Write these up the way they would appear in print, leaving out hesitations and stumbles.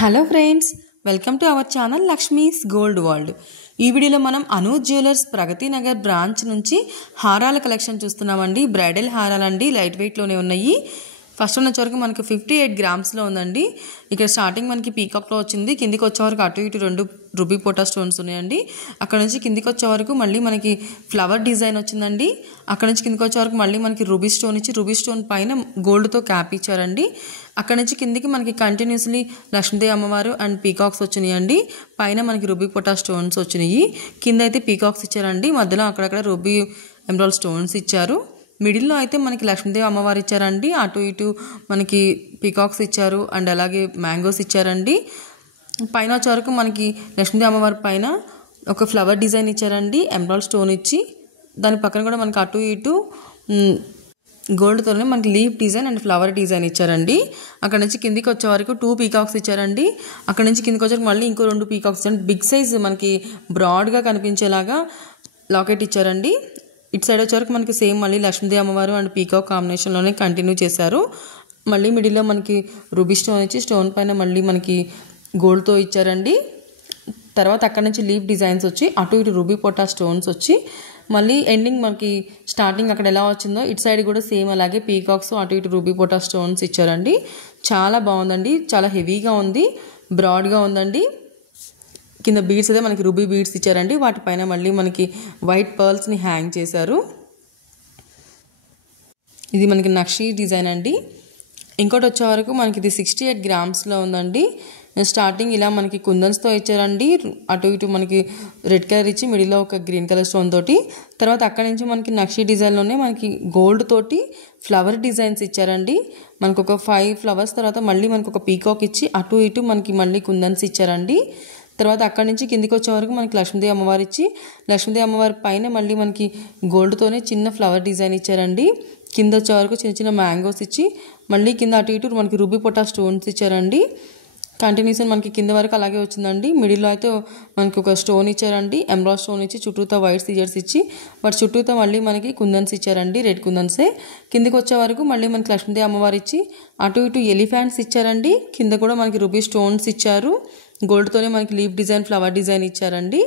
Hello friends, welcome to our channel Lakshmi's gold world. ఈ వీడియోలో మనం అనూజ్ జ్యువెలర్స్ ప్రగతి నగర్ బ్రాంచ్ నుంచి హారాల కలెక్షన్ చూస్తున్నామండి. బ్రైడల్ హారాలండి, లైట్ వెయిట్లోనే ఉన్నాయి. ఫస్ట్ ఉన్న వరకు మనకి 58 గ్రామ్స్లో ఉందండి. ఇక్కడ స్టార్టింగ్ మనకి పీకాక్లో వచ్చింది. కిందికి వచ్చే వరకు అటు ఇటు 2 రూబీ పోటా స్టోన్స్ ఉన్నాయండి. అక్కడ నుంచి కిందికి వచ్చే వరకు మళ్ళీ మనకి ఫ్లవర్ డిజైన్ వచ్చిందండి. అక్కడ నుంచి కిందికి వచ్చే వరకు మళ్ళీ మనకి రూబీ స్టోన్ ఇచ్చి రూబీ స్టోన్ పైన గోల్డ్తో క్యాప్ ఇచ్చారండి. అక్కడ నుంచి కిందికి మనకి కంటిన్యూస్లీ లక్ష్మీదేవి అమ్మవారు అండ్ పీకాక్స్ వచ్చినాయండి. పైన మనకి రూబీ పోటా స్టోన్స్ వచ్చినాయి. కింద అయితే పీకాక్స్ ఇచ్చారండి. మధ్యలో అక్కడక్కడ రూబీ ఎమరాల్డ్ స్టోన్స్ ఇచ్చారు. మిడిల్లో అయితే మనకి లక్ష్మీదేవి అమ్మవారు ఇచ్చారండి. అటు ఇటు మనకి పీకాక్స్ ఇచ్చారు అండ్ అలాగే మ్యాంగోస్ ఇచ్చారండి. పైన వచ్చే వరకు మనకి లక్ష్మీదేవి అమ్మవారి పైన ఒక ఫ్లవర్ డిజైన్ ఇచ్చారండి, ఎమరాల్డ్ స్టోన్ ఇచ్చి. దాని పక్కన కూడా మనకి అటు ఇటు గోల్డ్తోనే మనకి leaf design and flower design ఇచ్చారండి. అక్కడ నుంచి కిందికి వచ్చే వరకు 2 పీకాక్స్ ఇచ్చారండి. అక్కడ నుంచి కిందికి వచ్చే మళ్ళీ ఇంకో 2 పీకాక్స్ అండ్ బిగ్ సైజ్ మనకి బ్రాడ్గా కనిపించేలాగా లాకెట్ ఇచ్చారండి. ఇటు సైడ్ వచ్చేవరకు మనకి సేమ్ మళ్ళీ లక్ష్మీదేవి అమ్మవారు అండ్ పీకాక్ కాంబినేషన్లోనే కంటిన్యూ చేశారు. మళ్ళీ మిడిల్లో మనకి రూబీ స్టోన్ ఇచ్చి స్టోన్ పైన మళ్ళీ మనకి గోల్డ్తో ఇచ్చారండి. తర్వాత అక్కడ నుంచి లీఫ్ డిజైన్స్ వచ్చి అటు ఇటు రూబీ పోటా స్టోన్స్ వచ్చి మళ్ళీ ఎండింగ్ మనకి స్టార్టింగ్ అక్కడ ఎలా వచ్చిందో ఇటు సైడ్ కూడా సేమ్ అలాగే పీకాక్స్ అటు ఇటు రూబీ పోటా స్టోన్స్ ఇచ్చారండి. చాలా బాగుందండి, చాలా హెవీగా ఉంది, బ్రాడ్గా ఉందండి. కింద బీడ్స్ అయితే మనకి రూబీ బీడ్స్ ఇచ్చారండి. వాటిపైన మళ్ళీ మనకి వైట్ పర్ల్స్ని హ్యాంగ్ చేశారు. ఇది మనకి నక్షి డిజైన్ అండి. ఇంకోటి వచ్చే వరకు మనకి ఇది 68 గ్రామ్స్లో ఉందండి. స్టార్టింగ్ ఇలా మనకి కుందన్స్తో ఇచ్చారండి. అటు ఇటు మనకి రెడ్ కలర్ ఇచ్చి మిడిల్లో ఒక గ్రీన్ కలర్ స్టోన్ తోటి. తర్వాత అక్కడ నుంచి మనకి నక్షి డిజైన్లోనే మనకి గోల్డ్ తోటి ఫ్లవర్ డిజైన్స్ ఇచ్చారండి. మనకు ఒక 5 ఫ్లవర్స్ తర్వాత మళ్ళీ మనకు ఒక పీకాక్ ఇచ్చి అటు ఇటు మనకి మళ్ళీ కుందన్స్ ఇచ్చారండి. తర్వాత అక్కడి నుంచి కిందికి వచ్చే వరకు మనకి లక్ష్మీదేవి అమ్మవారు ఇచ్చి లక్ష్మీదేవి అమ్మవారి పైన మళ్ళీ మనకి గోల్డ్తోనే చిన్న ఫ్లవర్ డిజైన్ ఇచ్చారండి. కింద వచ్చే వరకు చిన్న చిన్న మ్యాంగోస్ ఇచ్చి మళ్ళీ కింద అటు ఇటు మనకి రూబీ పోటా స్టోన్స్ ఇచ్చారండి. కంటిన్యూషన్ మనకి కింద వరకు అలాగే వచ్చిందండి. మిడిల్లో అయితే మనకి ఒక స్టోన్ ఇచ్చారండి, ఎమరాల్డ్ స్టోన్ ఇచ్చి చుట్టూతో వైట్ సీజర్స్ ఇచ్చి వాటి చుట్టూతో మళ్ళీ మనకి కుందన్స్ ఇచ్చారండి, రెడ్ కుందన్సే. కిందికి వచ్చే వరకు మళ్ళీ మనకి లక్ష్మీదేవి అమ్మవారు ఇచ్చి అటు ఇటు ఎలిఫెంట్స్ ఇచ్చారండి. కింద కూడా మనకి రూబీ స్టోన్స్ ఇచ్చారు. గోల్డ్తోనే మనకి లీఫ్ డిజైన్ ఫ్లవర్ డిజైన్ ఇచ్చారండి.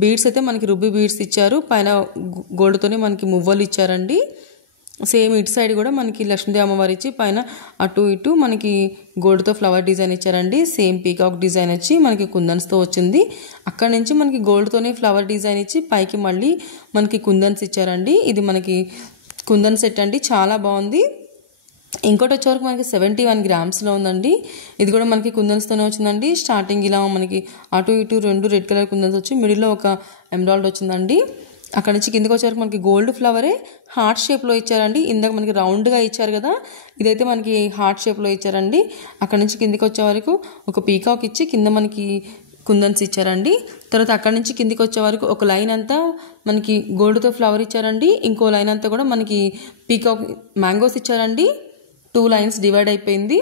బీడ్స్ అయితే మనకి రూబీ బీడ్స్ ఇచ్చారు. పైన గోల్డ్తోనే మనకి మువ్వలు ఇచ్చారండి. సేమ్ ఇటు సైడ్ కూడా మనకి లక్ష్మీదేవి అమ్మవారు ఇచ్చి పైన అటు ఇటు మనకి గోల్డ్తో ఫ్లవర్ డిజైన్ ఇచ్చారండి. సేమ్ పీకాక్ డిజైన్ వచ్చి మనకి కుందన్స్తో వచ్చింది. అక్కడ నుంచి మనకి గోల్డ్తోనే ఫ్లవర్ డిజైన్ ఇచ్చి పైకి మళ్ళీ మనకి కుందన్స్ ఇచ్చారండి. ఇది మనకి కుందన్ సెట్ అండి, చాలా బాగుంది. ఇంకోటి వచ్చేవరకు మనకి 71 గ్రామ్స్లో ఉందండి. ఇది కూడా మనకి కుందన్స్తోనే వచ్చిందండి. స్టార్టింగ్ ఇలా మనకి అటు ఇటు 2 రెడ్ కలర్ కుందన్స్ వచ్చి మిడిల్లో ఒక ఎమరాల్డ్ వచ్చిందండి. అక్కడ నుంచి కిందకి వచ్చేవరకు మనకి గోల్డ్ ఫ్లవరే హార్ట్ షేప్లో ఇచ్చారండి. ఇందాక మనకి రౌండ్గా ఇచ్చారు కదా, ఇదైతే మనకి హార్ట్ షేప్లో ఇచ్చారండి. అక్కడ నుంచి కిందికి వచ్చే వరకు ఒక పీకాక్ ఇచ్చి కింద మనకి కుందన్స్ ఇచ్చారండి. తర్వాత అక్కడ నుంచి కిందికి వచ్చే వరకు ఒక లైన్ అంతా మనకి గోల్డ్తో ఫ్లవర్ ఇచ్చారండి. ఇంకో లైన్ అంతా కూడా మనకి పీకాక్ మ్యాంగోస్ ఇచ్చారండి. 2 లైన్స్ డివైడ్ అయిపోయింది.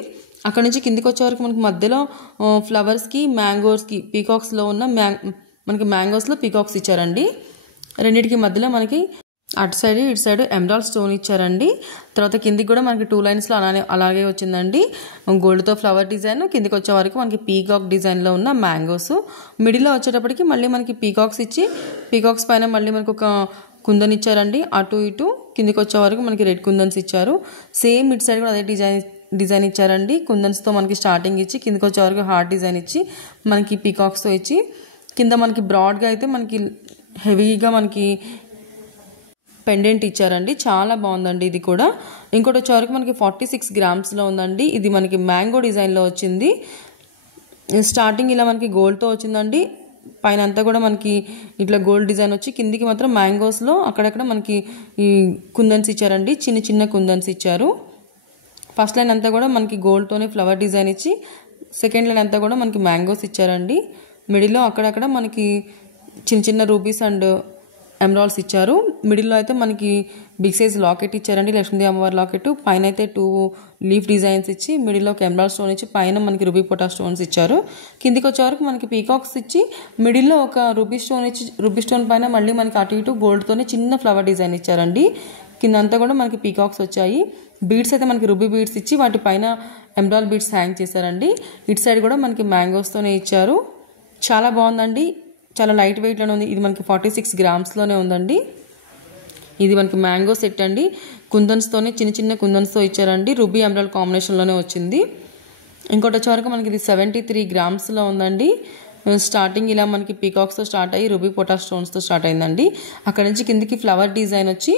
అక్కడ నుంచి కిందికి వచ్చే వరకు మనకి మధ్యలో ఫ్లవర్స్కి మ్యాంగోస్కి పీకాక్స్లో ఉన్న మనకి మ్యాంగోస్లో పీకాక్స్ ఇచ్చారండి. రెండింటికి మధ్యలో మనకి అటు సైడ్ ఇటు సైడ్ ఎమరాల్డ్ స్టోన్ ఇచ్చారండి. తర్వాత కిందికి కూడా మనకి 2 లైన్స్లో అలాగే వచ్చిందండి. గోల్డ్తో ఫ్లవర్ డిజైన్, కిందికి వచ్చే వరకు మనకి పీకాక్ డిజైన్లో ఉన్న మ్యాంగోస్. మిడిల్లో వచ్చేటప్పటికి మళ్ళీ మనకి పీకాక్స్ ఇచ్చి పీకాక్స్ పైన మళ్ళీ మనకు ఒక కుందన్ ఇచ్చారండి. అటు ఇటు కిందికి వచ్చే వరకు మనకి రెడ్ కుందన్స్ ఇచ్చారు. సేమ్ ఇటు సైడ్ కూడా అదే డిజైన్ ఇచ్చారండి. కుందన్స్తో మనకి స్టార్టింగ్ ఇచ్చి కిందికి వచ్చే వరకు హార్ట్ డిజైన్ ఇచ్చి మనకి పీకాక్స్తో ఇచ్చి కింద మనకి బ్రాడ్గా అయితే మనకి హెవీగా మనకి పెండెంట్ ఇచ్చారండి. చాలా బాగుందండి ఇది కూడా. ఇంకోటి వచ్చే వరకు మనకి 46 గ్రామ్స్లో ఉందండి. ఇది మనకి మ్యాంగో డిజైన్లో వచ్చింది. స్టార్టింగ్ ఇలా మనకి గోల్డ్తో వచ్చిందండి. పైన అంతా కూడా మనకి ఇట్లా గోల్డ్ డిజైన్ వచ్చి కిందికి మాత్రం మ్యాంగోస్లో అక్కడక్కడ మనకి ఈ కుందన్స్ ఇచ్చారండి, చిన్న చిన్న కుందన్స్ ఇచ్చారు. ఫస్ట్ లైన్ అంతా కూడా మనకి గోల్డ్తోనే ఫ్లవర్ డిజైన్ ఇచ్చి సెకండ్ లైన్ అంతా కూడా మనకి మ్యాంగోస్ ఇచ్చారండి. మిడిల్లో అక్కడక్కడ మనకి చిన్న చిన్న రూబీస్ అండ్ ఎమరాల్డ్స్ ఇచ్చారు. మిడిల్లో అయితే మనకి బిగ్ సైజ్ లాకెట్ ఇచ్చారండి, లక్ష్మీదేవి అమ్మవారి లాకెట్. పైన అయితే 2 లీఫ్ డిజైన్స్ ఇచ్చి మిడిల్లో ఒక ఎమరాల్డ్ స్టోన్ ఇచ్చి పైన మనకి రూబీ పోటా స్టోన్స్ ఇచ్చారు. కిందికి వచ్చే వరకు మనకి పీకాక్స్ ఇచ్చి మిడిల్లో ఒక రూబీ స్టోన్ ఇచ్చి రూబీ స్టోన్ పైన మళ్ళీ మనకి అటు ఇటు గోల్డ్తోనే చిన్న ఫ్లవర్ డిజైన్ ఇచ్చారండి. కింద అంతా కూడా మనకి పీకాక్స్ వచ్చాయి. బీడ్స్ అయితే మనకి రూబీ బీడ్స్ ఇచ్చి వాటిపైన ఎమరాల్డ్ బీడ్స్ హ్యాంగ్ చేశారండి. ఇటు సైడ్ కూడా మనకి మ్యాంగోస్తోనే ఇచ్చారు. చాలా బాగుందండి, చాలా లైట్ వెయిట్లోనే ఉంది. ఇది మనకి 46 గ్రామ్స్లోనే ఉందండి. ఇది మనకి మ్యాంగో సెట్ అండి. కుందన్స్తోనే చిన్న చిన్న కుందన్స్తో ఇచ్చారండి. రూబీ ఎమరాల్డ్ కాంబినేషన్లోనే వచ్చింది. ఇంకోటి వచ్చేవరకు మనకి ఇది 73 గ్రామ్స్లో ఉందండి. స్టార్టింగ్ ఇలా మనకి పీకాక్స్తో స్టార్ట్ అయ్యి రూబీ పొటాష్ స్టోన్స్తో స్టార్ట్ అయిందండి. అక్కడ నుంచి కిందికి ఫ్లవర్ డిజైన్ వచ్చి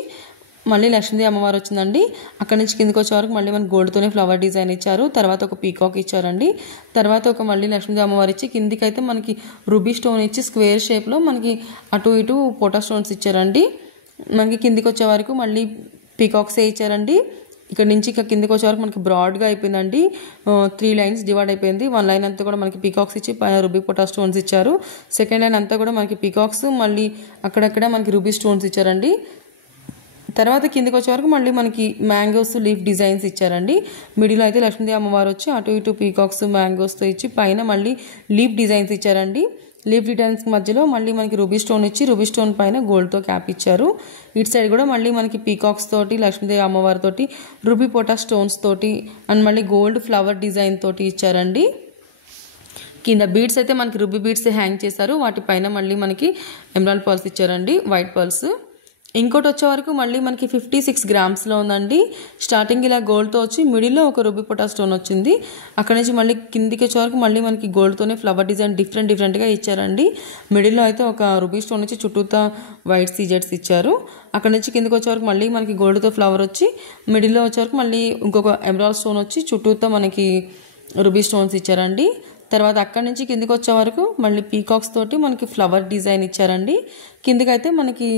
మళ్ళీ లక్ష్మీదేవి అమ్మవారు వచ్చిందండి. అక్కడ నుంచి కిందికి వచ్చే వరకు మళ్ళీ మనకి గోల్డ్తోనే ఫ్లవర్ డిజైన్ ఇచ్చారు. తర్వాత ఒక పీకాక్ ఇచ్చారండి. తర్వాత ఒక మళ్ళీ లక్ష్మీదేవి అమ్మవారు ఇచ్చి కిందికి అయితే మనకి రూబీ స్టోన్ ఇచ్చి స్క్వేర్ షేప్లో మనకి అటు ఇటు పొటాష్ స్టోన్స్ ఇచ్చారండి. మనకి కిందికి వచ్చే వరకు మళ్ళీ పీకాక్సే ఇచ్చారండి. ఇక్కడ నుంచి ఇక కిందికి వచ్చే వరకు మనకి బ్రాడ్గా అయిపోయిందండి. 3 లైన్స్ డివైడ్ అయిపోయింది. 1 లైన్ అంతా కూడా మనకి పీకాక్స్ ఇచ్చి పైన రూబీ పొటాష్ స్టోన్స్ ఇచ్చారు. సెకండ్ లైన్ అంతా కూడా మనకి పీకాక్స్, మళ్ళీ అక్కడక్కడ మనకి రూబీ స్టోన్స్ ఇచ్చారండి. తర్వాత కిందికి వచ్చే వరకు మళ్ళీ మనకి మ్యాంగోస్ లీఫ్ డిజైన్స్ ఇచ్చారండి. మిడిల్లో అయితే లక్ష్మీదేవి అమ్మవారు వచ్చి అటు ఇటు పీకాక్స్ మ్యాంగోస్తో ఇచ్చి పైన మళ్ళీ లీఫ్ డిజైన్స్ ఇచ్చారండి. లీఫ్ డిజైన్స్ మధ్యలో మళ్ళీ మనకి రూబీ స్టోన్ ఇచ్చి రూబీ స్టోన్ పైన గోల్డ్తో క్యాప్ ఇచ్చారు. ఇటు సైడ్ కూడా మళ్ళీ మనకి పీకాక్స్ తోటి లక్ష్మీదేవి అమ్మవారి తోటి రూబీ పొటాష్ స్టోన్స్ తోటి అండ్ మళ్ళీ గోల్డ్ ఫ్లవర్ డిజైన్ తోటి ఇచ్చారండి. కింద బీడ్స్ అయితే మనకి రూబీ బీడ్స్ హ్యాంగ్ చేశారు. వాటిపైన మళ్ళీ మనకి ఎమరాల్డ్ పర్ల్స్ ఇచ్చారండి, వైట్ పర్ల్స్. ఇంకోటి వచ్చే వరకు మళ్ళీ మనకి 56 గ్రామ్స్లో ఉందండి. స్టార్టింగ్ ఇలా గోల్డ్తో వచ్చి మిడిల్లో ఒక రూబీ పొటాష్ స్టోన్ వచ్చింది. అక్కడ నుంచి మళ్ళీ కిందికి వచ్చే వరకు మళ్ళీ మనకి గోల్డ్తోనే ఫ్లవర్ డిజైన్ డిఫరెంట్గా ఇచ్చారండి. మిడిల్లో అయితే ఒక రూబీ స్టోన్ వచ్చి చుట్టూతా వైట్ సీజెట్స్ ఇచ్చారు. అక్కడ నుంచి కిందికి వచ్చే వరకు మళ్ళీ మనకి గోల్డ్తో ఫ్లవర్ వచ్చి మిడిల్లో వచ్చే వరకు మళ్ళీ ఇంకొక ఎమరాల్డ్ స్టోన్ వచ్చి చుట్టూతా మనకి రూబీ స్టోన్స్ ఇచ్చారండి. తర్వాత అక్కడి నుంచి కిందికి వచ్చే వరకు మళ్ళీ పీకాక్స్ తోటి మనకి ఫ్లవర్ డిజైన్ ఇచ్చారండి. కిందికైతే మనకి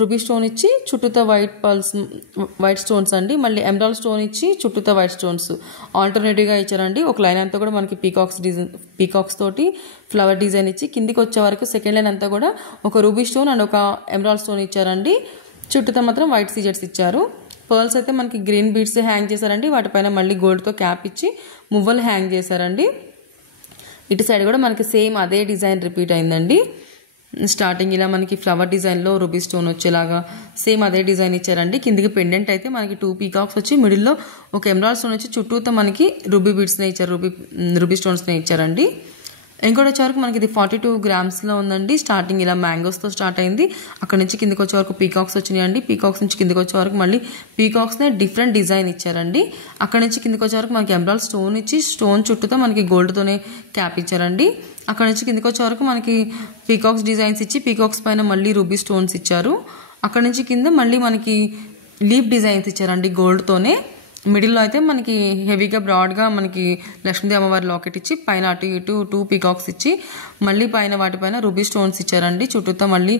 రూబీ స్టోన్ ఇచ్చి చుట్టూతో వైట్ స్టోన్స్ అండి. మళ్ళీ ఎమరాల్డ్ స్టోన్ ఇచ్చి చుట్టూతో వైట్ స్టోన్స్ ఆల్టర్నేటివ్గా ఇచ్చారండి. ఒక లైన్ అంతా కూడా మనకి పీకాక్స్ తోటి ఫ్లవర్ డిజైన్ ఇచ్చి కిందికి వచ్చే వరకు సెకండ్ లైన్ అంతా కూడా ఒక రూబీ స్టోన్ అండ్ ఒక ఎమరాల్డ్ స్టోన్ ఇచ్చారండి. చుట్టూతో మాత్రం వైట్ సీజెట్స్ ఇచ్చారు. పర్ల్స్ అయితే మనకి గ్రీన్ బీడ్స్ హ్యాంగ్ చేశారండి. వాటిపైన మళ్ళీ గోల్డ్తో క్యాప్ ఇచ్చి మువ్వలు హ్యాంగ్ చేశారండి. ఇటు సైడ్ కూడా మనకి సేమ్ అదే డిజైన్ రిపీట్ అయిందండి. స్టార్టింగ్ ఇలా మనకి ఫ్లవర్ డిజైన్లో రూబీ స్టోన్ వచ్చేలాగా సేమ్ అదే డిజైన్ ఇచ్చారండి. కిందికి పెండెంట్ అయితే మనకి 2 పీకాక్స్ వచ్చి మిడిల్లో ఒక ఎమరాల్డ్ స్టోన్ వచ్చి చుట్టూతో మనకి రూబీ బీడ్స్నే ఇచ్చారు, రూబీ స్టోన్స్నే ఇచ్చారండి. ఇంకోటి వచ్చే వరకు మనకి ఇది 42 గ్రామ్స్లో ఉందండి. స్టార్టింగ్ ఇలా మ్యాంగోస్తో స్టార్ట్ అయింది. అక్కడ నుంచి కిందికి వచ్చే వరకు పీకాక్స్ వచ్చినాయండి. పీకాక్స్ నుంచి కిందికి వచ్చే వరకు మళ్ళీ పీకాక్స్నే డిఫరెంట్ డిజైన్ ఇచ్చారండి. అక్కడ నుంచి కిందికి వచ్చే వరకు మనకి ఎమరాల్డ్ స్టోన్ ఇచ్చి స్టోన్ చుట్టూతో మనకి గోల్డ్తోనే క్యాప్ ఇచ్చారండి. అక్కడ నుంచి కిందికి వచ్చే వరకు మనకి పీకాక్స్ డిజైన్స్ ఇచ్చి పీకాక్స్ పైన మళ్ళీ రూబీ స్టోన్స్ ఇచ్చారు. అక్కడ నుంచి కింద మళ్ళీ మనకి లీఫ్ డిజైన్స్ ఇచ్చారండి గోల్డ్తోనే. మిడిల్లో అయితే మనకి హెవీగా బ్రాడ్గా మనకి లక్ష్మీదేవి అమ్మవారి లాకెట్ ఇచ్చి పైన అటు ఇటు 2 పీకాక్స్ ఇచ్చి మళ్ళీ పైన వాటిపైన రూబీ స్టోన్స్ ఇచ్చారండి. చుట్టూతో మళ్ళీ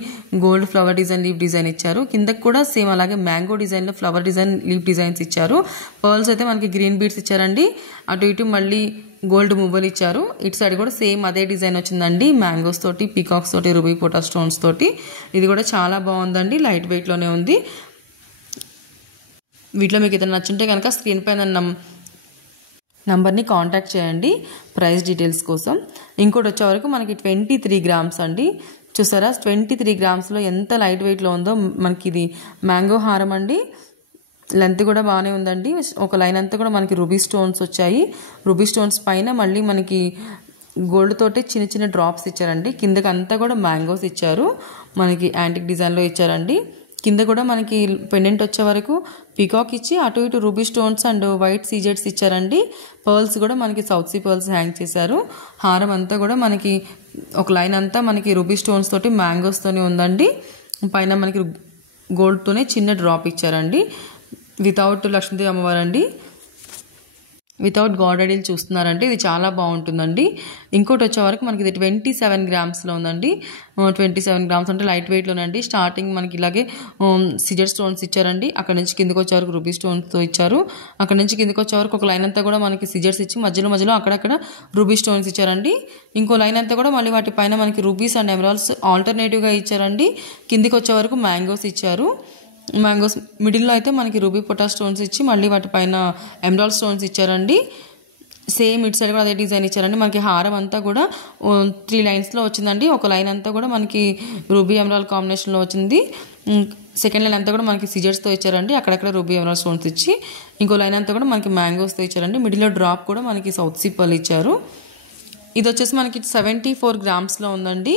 gold flower design leaf design ఇచ్చారు. కిందకి కూడా సేమ్ అలాగే మ్యాంగో డిజైన్లో ఫ్లవర్ డిజైన్ లీఫ్ డిజైన్స్ ఇచ్చారు. పర్ల్స్ అయితే మనకి గ్రీన్ బీడ్స్ ఇచ్చారండి. అటు ఇటు మళ్ళీ గోల్డ్ మువ్వలు ఇచ్చారు. ఇటు సైడ్ కూడా సేమ్ అదే డిజైన్ వచ్చిందండి. మ్యాంగోస్ తోటి పీకాక్స్ తోటి రూబీ పొటాష్ స్టోన్స్ తోటి. ఇది కూడా చాలా బాగుందండి, లైట్ వెయిట్లోనే ఉంది. వీటిలో మీకు ఏదైనా నచ్చుంటే కనుక స్క్రీన్ పైన నంబర్ని కాంటాక్ట్ చేయండి ప్రైస్ డీటెయిల్స్ కోసం. ఇంకోటి వచ్చే వరకు మనకి 23 గ్రామ్స్ అండి. చూసారా 23 గ్రామ్స్లో ఎంత లైట్ వెయిట్లో ఉందో. మనకి ఇది మ్యాంగో హారం అండి. లెంత్ కూడా బాగానే ఉందండి. ఒక లైన్ అంతా కూడా మనకి రూబీ స్టోన్స్ వచ్చాయి. రూబీ స్టోన్స్ పైన మళ్ళీ మనకి గోల్డ్ తోటి చిన్న చిన్న డ్రాప్స్ ఇచ్చారండి. కిందకి అంతా కూడా మ్యాంగోస్ ఇచ్చారు, మనకి యాంటిక్ డిజైన్లో ఇచ్చారండి. కింద కూడా మనకి పెండెంట్ వచ్చే వరకు పీకాక్ ఇచ్చి అటు ఇటు రూబీ స్టోన్స్ అండ్ వైట్ సీజెట్స్ ఇచ్చారండి. పర్ల్స్ కూడా మనకి సౌత్ సీ పర్ల్స్ హ్యాంగ్ చేశారు. హారం అంతా కూడా మనకి ఒక లైన్ అంతా మనకి రూబీ స్టోన్స్ తోటి మ్యాంగోస్తోనే ఉందండి. పైన మనకి గోల్డ్తోనే చిన్న డ్రాప్ ఇచ్చారండి. వితౌట్ లక్ష్మీదేవి అమ్మవారు అండి, వితౌట్ గాడ్ ఐడిల్ చూస్తున్నారంటే ఇది చాలా బాగుంటుందండి. ఇంకోటి వచ్చే వరకు మనకి ఇది 27 గ్రామ్స్లో ఉందండి. 27 గ్రామ్స్ అంటే లైట్ వెయిట్లోనండి. స్టార్టింగ్ మనకి ఇలాగే సిజర్ స్టోన్స్ ఇచ్చారండి. అక్కడ నుంచి కిందకి వచ్చే వరకు రూబీ స్టోన్స్తో ఇచ్చారు. అక్కడ నుంచి కిందకి వచ్చే వరకు ఒక లైన్ అంతా కూడా మనకి సిజర్స్ ఇచ్చి మధ్యలో అక్కడక్కడ రూబీ స్టోన్స్ ఇచ్చారండి. ఇంకో లైన్ అంతా కూడా మళ్ళీ వాటి పైన మనకి రూబీస్ అండ్ ఎమరాల్డ్స్ ఆల్టర్నేటివ్గా ఇచ్చారండి. కిందికి వచ్చే వరకు మ్యాంగోస్ ఇచ్చారు. మ్యాంగోస్ మిడిల్లో అయితే మనకి రూబీ పొటాష్ స్టోన్స్ ఇచ్చి మళ్ళీ వాటిపైన ఎమరాల్డ్ స్టోన్స్ ఇచ్చారండి. సేమ్ ఇటు సైడ్ కూడా అదే డిజైన్ ఇచ్చారండి. మనకి హారం అంతా కూడా 3 లైన్స్లో వచ్చిందండి. ఒక లైన్ అంతా కూడా మనకి రూబీ ఎమరాల్డ్ కాంబినేషన్లో వచ్చింది. సెకండ్ లైన్ అంతా కూడా మనకి సిజర్స్తో ఇచ్చారండి, అక్కడక్కడ రూబీ ఎమరాల్డ్ స్టోన్స్ ఇచ్చి. ఇంకో లైన్ అంతా కూడా మనకి మ్యాంగోస్తో ఇచ్చారండి. మిడిల్లో డ్రాప్ కూడా మనకి సౌత్ సీ పర్ల్ ఇచ్చారు. ఇది వచ్చేసి మనకి 74 గ్రామ్స్లో ఉందండి.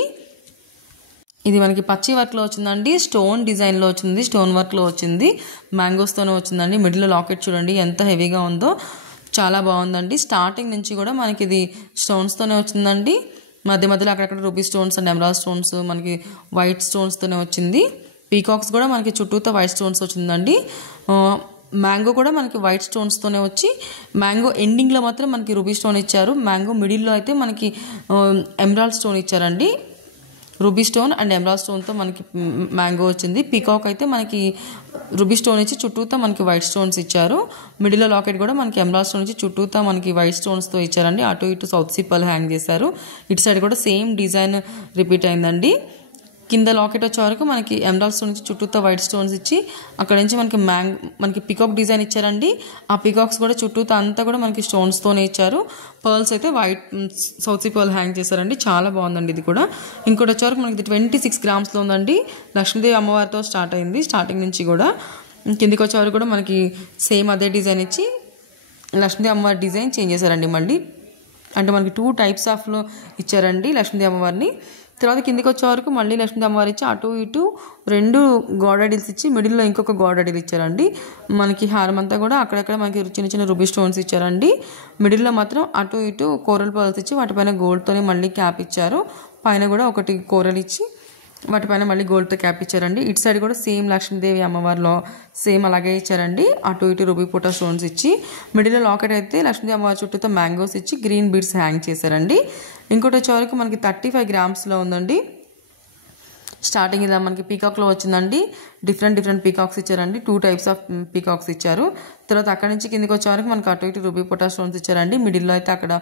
ఇది మనకి పచ్చి వర్క్లో వచ్చిందండి, స్టోన్ డిజైన్లో వచ్చింది, స్టోన్ వర్క్లో వచ్చింది, మ్యాంగోస్తోనే వచ్చిందండి. మిడిల్లో లాకెట్ చూడండి ఎంత హెవీగా ఉందో, చాలా బాగుందండి. స్టార్టింగ్ నుంచి కూడా మనకి ఇది స్టోన్స్తోనే వచ్చిందండి. మధ్య మధ్యలో అక్కడక్కడ ruby stones and emerald stones, మనకి వైట్ స్టోన్స్తోనే వచ్చింది. పీకాక్స్ కూడా మనకి చుట్టూతో వైట్ స్టోన్స్ వచ్చిందండి. మ్యాంగో కూడా మనకి వైట్ స్టోన్స్తోనే వచ్చి, మ్యాంగో ఎండింగ్లో మాత్రం మనకి రూబీ స్టోన్ ఇచ్చారు. మ్యాంగో మిడిల్లో అయితే మనకి ఎమరాల్డ్ స్టోన్ ఇచ్చారండి. రూబీ స్టోన్ అండ్ ఎమరాల్డ్ స్టోన్తో మనకి మ్యాంగో వచ్చింది. పీకాక్ అయితే మనకి రూబీ స్టోన్ ఇచ్చి చుట్టూతో మనకి వైట్ స్టోన్స్ ఇచ్చారు. మిడిల్లో లాకెట్ కూడా మనకి ఎమరాల్డ్ స్టోన్ ఇచ్చి చుట్టూతో మనకి వైట్ స్టోన్స్తో ఇచ్చారండి. అటు ఇటు సౌత్ సీ పర్ల్ హ్యాంగ్ చేశారు. ఇటు సైడ్ కూడా సేమ్ డిజైన్ రిపీట్ అయిందండి. కింద లాకెట్ వచ్చే వరకు మనకి ఎమరాల్డ్ స్టోన్ నుంచి చుట్టూతో వైట్ స్టోన్స్ ఇచ్చి, అక్కడ నుంచి మనకి పికాక్ డిజైన్ ఇచ్చారండి. ఆ పికాక్స్ కూడా చుట్టూతో అంతా కూడా మనకి స్టోన్స్తోనే ఇచ్చారు. పర్ల్స్ అయితే white south sea pearl hang చేశారండి. చాలా బాగుందండి ఇది కూడా. ఇంకోటి వచ్చే వరకు మనకి 26 గ్రామ్స్లో ఉందండి. లక్ష్మీదేవి అమ్మవారితో స్టార్ట్ అయింది. స్టార్టింగ్ నుంచి కూడా కిందికి వచ్చే వరకు కూడా మనకి సేమ్ అదే డిజైన్ ఇచ్చి లక్ష్మీదేవి అమ్మవారి డిజైన్ చేంజ్ చేశారండి. మళ్ళీ అంటే మనకి 2 టైప్స్ ఆఫ్లో ఇచ్చారండి లక్ష్మీదేవి అమ్మవారిని. తర్వాత కిందికి వచ్చే వరకు మళ్ళీ లక్ష్మీదేవి అమ్మవారు ఇచ్చి అటు ఇటు 2 గాడ్ ఐడిల్స్ ఇచ్చి మిడిల్లో ఇంకొక గాడ్ ఐడిల్ ఇచ్చారండి. మనకి హారం అంతా కూడా అక్కడక్కడ మనకి చిన్న చిన్న రూబీ స్టోన్స్ ఇచ్చారండి. మిడిల్లో మాత్రం అటు ఇటు కోరల్ పర్ల్స్ ఇచ్చి వాటిపైన గోల్డ్తోనే మళ్ళీ క్యాప్ ఇచ్చారు. పైన కూడా ఒకటి కోరల్ ఇచ్చి వాటిపైన మళ్ళీ గోల్డ్తో క్యాప్ ఇచ్చారండి. ఇటు సైడ్ కూడా సేమ్ లక్ష్మీదేవి అమ్మవారిలో సేమ్ అలాగే ఇచ్చారండి. అటు ఇటు రూబీ పోటా స్టోన్స్ ఇచ్చి, మిడిల్లో లాకెట్ అయితే లక్ష్మీదేవి అమ్మవారి చుట్టూతో మ్యాంగోస్ ఇచ్చి గ్రీన్ బీడ్స్ హ్యాంగ్ చేశారండి. ఇంకోటి వచ్చే వరకు మనకి 35 గ్రామ్స్లో ఉందండి. స్టార్టింగ్ ఇలా మనకి పీకాక్లో వచ్చిందండి. డిఫరెంట్ పీకాక్స్ ఇచ్చారండి. 2 టైప్స్ ఆఫ్ పీకాక్స్ ఇచ్చారు. తర్వాత అక్కడ నుంచి కిందికి వచ్చే వరకు మనకి అటు ఇటు రూబీ పొటా స్టోన్స్ ఇచ్చారండి. మిడిల్లో అయితే అక్కడ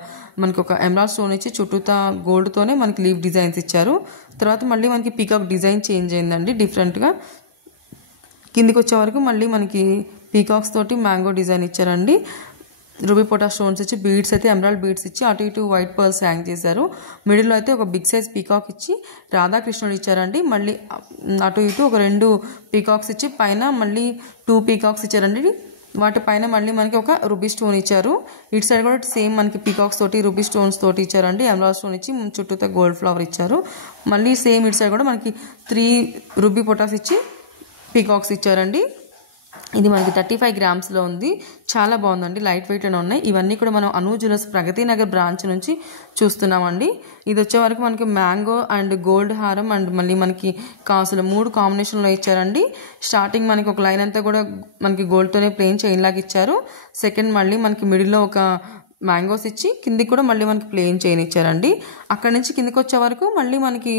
మనకి ఒక ఎమరాల్డ్ స్టోన్ ఇచ్చి చుట్టూతా గోల్డ్తోనే మనకి లీఫ్ డిజైన్స్ ఇచ్చారు. తర్వాత మళ్ళీ మనకి పీకాక్ డిజైన్ చేంజ్ అయిందండి డిఫరెంట్గా. కిందికి వచ్చే వరకు మళ్ళీ మనకి పీకాక్స్ తోటి మ్యాంగో డిజైన్ ఇచ్చారండి. రూబీ పొటా స్టోన్స్ ఇచ్చి బీడ్స్ అయితే ఎమరాల్డ్ బీడ్స్ ఇచ్చి అటు ఇటు వైట్ పర్ల్స్ హ్యాంగ్ చేశారు. మిడిల్లో అయితే ఒక బిగ్ సైజ్ పీకాక్ ఇచ్చి రాధాకృష్ణుడు ఇచ్చారండి. మళ్ళీ అటు ఇటు ఒక 2 పీకాక్స్ ఇచ్చి పైన మళ్ళీ 2 పీకాక్స్ ఇచ్చారండి. వాటిపైన మళ్ళీ మనకి ఒక రూబీ స్టోన్ ఇచ్చారు. ఇటు సైడ్ కూడా సేమ్ మనకి పీకాక్స్ తోటి రూబీ స్టోన్స్ తోటి ఇచ్చారండి. ఎమరాల్డ్ స్టోన్ ఇచ్చి చుట్టూతో గోల్డ్ ఫ్లవర్ ఇచ్చారు. మళ్ళీ సేమ్ ఇటు సైడ్ కూడా మనకి 3 రూబీ పొటాస్ ఇచ్చి పీకాక్స్ ఇచ్చారండి. ఇది మనకి 35 గ్రామ్స్లో ఉంది. చాలా బాగుందండి, లైట్ వెయిట్ అని ఉన్నాయి. ఇవన్నీ కూడా మనం అను జ్యువెలర్స్ ప్రగతి నగర్ బ్రాంచ్ నుంచి చూస్తున్నామండి. ఇది వచ్చే వరకు మనకి మ్యాంగో అండ్ గోల్డ్ హారం అండ్ మళ్ళీ మనకి కాసులు 3 కాంబినేషన్లో ఇచ్చారండి. స్టార్టింగ్ మనకి ఒక లైన్ అంతా కూడా మనకి గోల్డ్తోనే ప్లెయిన్ చైన్ లాగా ఇచ్చారు. సెకండ్ మళ్ళీ మనకి మిడిల్లో ఒక మ్యాంగోస్ ఇచ్చి కిందికి కూడా మళ్ళీ మనకి ప్లెయిన్ చైన్ ఇచ్చారండి. అక్కడ నుంచి కిందికి వచ్చే వరకు మళ్ళీ మనకి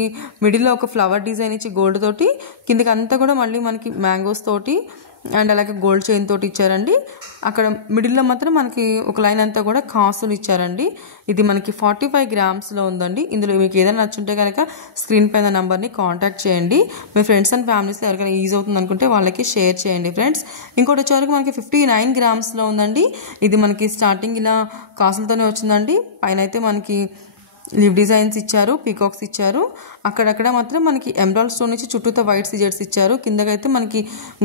మిడిల్లో ఒక ఫ్లవర్ డిజైన్ ఇచ్చి గోల్డ్ తోటి, కిందికి అంతా కూడా మళ్ళీ మనకి మ్యాంగోస్ తోటి అండ్ అలాగే గోల్డ్ చైన్ తోటి ఇచ్చారండి. అక్కడ మిడిల్లో మాత్రం మనకి ఒక లైన్ అంతా కూడా కాసులు ఇచ్చారండి. ఇది మనకి 45 గ్రామ్స్లో ఉందండి. ఇందులో మీకు ఏదైనా నచ్చుంటే కనుక స్క్రీన్ పైన నెంబర్ని కాంటాక్ట్ చేయండి. మీ ఫ్రెండ్స్ అండ్ ఫ్యామిలీస్లో ఎవరికైనా ఈజీ అవుతుంది అనుకుంటే వాళ్ళకి షేర్ చేయండి ఫ్రెండ్స్. ఇంకోటి వచ్చేవరకు మనకి 59 గ్రామ్స్లో ఉందండి. ఇది మనకి స్టార్టింగ్ ఇలా కాసులతోనే వచ్చిందండి. పైన అయితే మనకి లీవ్ డిజైన్స్ ఇచ్చారు, పీకాక్స్ ఇచ్చారు. అక్కడక్కడ మాత్రం మనకి ఎమరాల్డ్ స్టోన్ ఇచ్చి చుట్టూతో వైట్ సిజర్స్ ఇచ్చారు. కిందకైతే మనకి